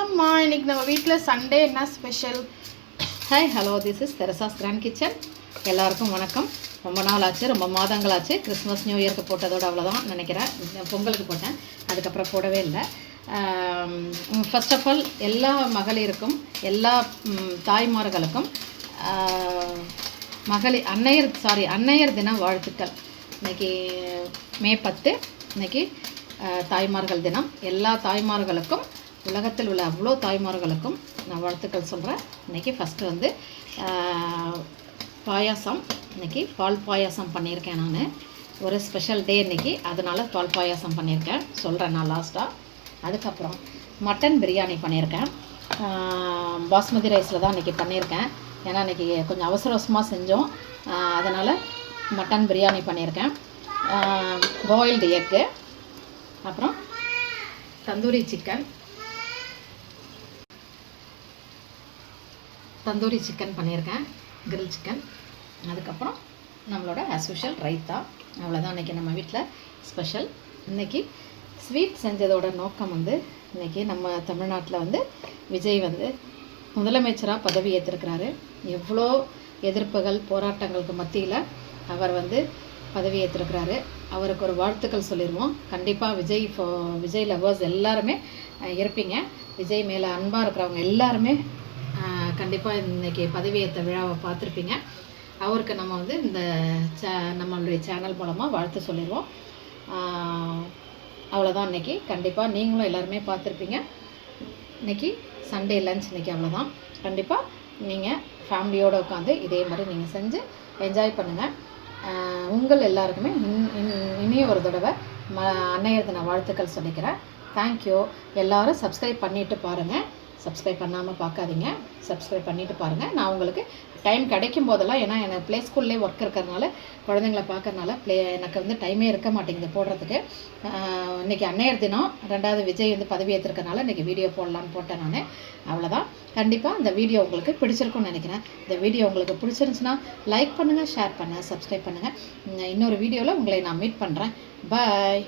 அம்மா இன்னைக்கு நம்ம வீட்டில் சண்டே என்ன special? Hi hello, this is Theresa's grand kitchen. எல்லாருக்கும் வணக்கம். ரொம்ப நாள் ஆச்சு, ரொம்ப மாதங்கள் ஆச்சு. கிறிஸ்மஸ் நியூ இயருக்கு போட்டதோடு அவ்வளோதான் நினைக்கிறேன். பொங்கலுக்கு போட்டேன், அதுக்கப்புறம் போடவே இல்லை. ஃபர்ஸ்ட் ஆஃப் ஆல் எல்லா மகளிருக்கும், எல்லா தாய்மார்களுக்கும் அன்னையர் தின வாழ்த்துக்கள். இன்றைக்கி மே 10, இன்றைக்கி தாய்மார்கள் தினம். எல்லா தாய்மார்களுக்கும், உலகத்தில் உள்ள அவ்வளோ தாய்மார்களுக்கும் நான் வாழ்த்துக்கள் சொல்கிறேன். இன்றைக்கி ஃபஸ்ட்டு வந்து பாயாசம், இன்றைக்கி பால் பாயாசம் பண்ணியிருக்கேன். நான் ஒரு ஸ்பெஷல் டே இன்றைக்கி, அதனால் பால் பாயாசம் பண்ணியிருக்கேன், சொல்கிறேன் நான் லாஸ்ட்டாக. அதுக்கப்புறம் மட்டன் பிரியாணி பண்ணியிருக்கேன். பாஸ்மதி ரைஸில் தான் இன்றைக்கி பண்ணியிருக்கேன். ஏன்னா இன்றைக்கி கொஞ்சம் அவசர அவசரமாக செஞ்சோம், அதனால் மட்டன் பிரியாணி பண்ணியிருக்கேன். பாயில்டு எக்கு, அப்புறம் தந்தூரி சிக்கன் பண்ணியிருக்கேன், கிரில் சிக்கன். அதுக்கப்புறம் நம்மளோட ஆஸ் யூஷுவல் ரைத்தா. அவ்வளோதான் இன்றைக்கி நம்ம வீட்டில் ஸ்பெஷல். இன்றைக்கி ஸ்வீட் செஞ்சதோட நோக்கம் வந்து, இன்றைக்கி நம்ம தமிழ்நாட்டில் வந்து விஜய் வந்து முதலமைச்சராக பதவி ஏற்றிருக்கிறாரு. எவ்வளோ எதிர்ப்புகள் போராட்டங்களுக்கு மத்தியில் அவர் வந்து பதவி ஏற்றிருக்கிறாரு. அவருக்கு ஒரு வாழ்த்துக்கள் சொல்லிடுவோம். கண்டிப்பாக விஜய் லவர்ஸ் எல்லாருமே இருப்பீங்க. விஜய் மேலே அன்பாக இருக்கிறவங்க எல்லாருமே கண்டிப்பாக இன்றைக்கி பதவியேற்ற விழாவை பார்த்துருப்பீங்க. அவருக்கு நம்ம வந்து இந்த நம்மளுடைய சேனல் மூலமாக வாழ்த்து சொல்லிடுவோம். அவ்வளோதான் இன்றைக்கி. கண்டிப்பாக நீங்களும் எல்லாருமே பார்த்துருப்பீங்க. இன்றைக்கி சண்டே லன்ச் இன்றைக்கி அவ்வளோதான். கண்டிப்பாக நீங்கள் ஃபேமிலியோடு உட்காந்து இதே மாதிரி நீங்கள் செஞ்சு என்ஜாய் பண்ணுங்கள். உங்கள் எல்லாருக்குமே இனியும் ஒரு தடவை அன்னையர் தின வாழ்த்துக்கள் சொல்லிக்கிறேன். தேங்க்யூ. எல்லோரும் சப்ஸ்கிரைப் பண்ணிவிட்டு பாருங்கள். சப்ஸ்கிரைப் பண்ணாமல் பார்க்காதீங்க, சப்ஸ்கிரைப் பண்ணிவிட்டு பாருங்கள். நான் உங்களுக்கு டைம் கிடைக்கும் போதெல்லாம், ஏன்னா எனக்கு ப்ளே ஸ்கூல்லே ஒர்க் இருக்கிறதுனால, குழந்தைங்கள பார்க்கறனால எனக்கு வந்து டைமே இருக்க மாட்டேங்குது போடுறதுக்கு. இன்றைக்கி அன்னையர் தினம், 2வது விஜய் வந்து பதவி ஏற்றிருக்கனால இன்றைக்கி வீடியோ போடலான்னு போட்டேன் நான். அவ்வளோதான். கண்டிப்பாக இந்த வீடியோ உங்களுக்கு பிடிச்சிருக்கும்னு நினைக்கிறேன். இந்த வீடியோ உங்களுக்கு பிடிச்சிருந்துச்சுன்னா லைக் பண்ணுங்கள், ஷேர் பண்ணுங்கள், சப்ஸ்கிரைப் பண்ணுங்கள். இன்னொரு வீடியோவில் உங்களை நான் மீட் பண்ணுறேன். பாய்.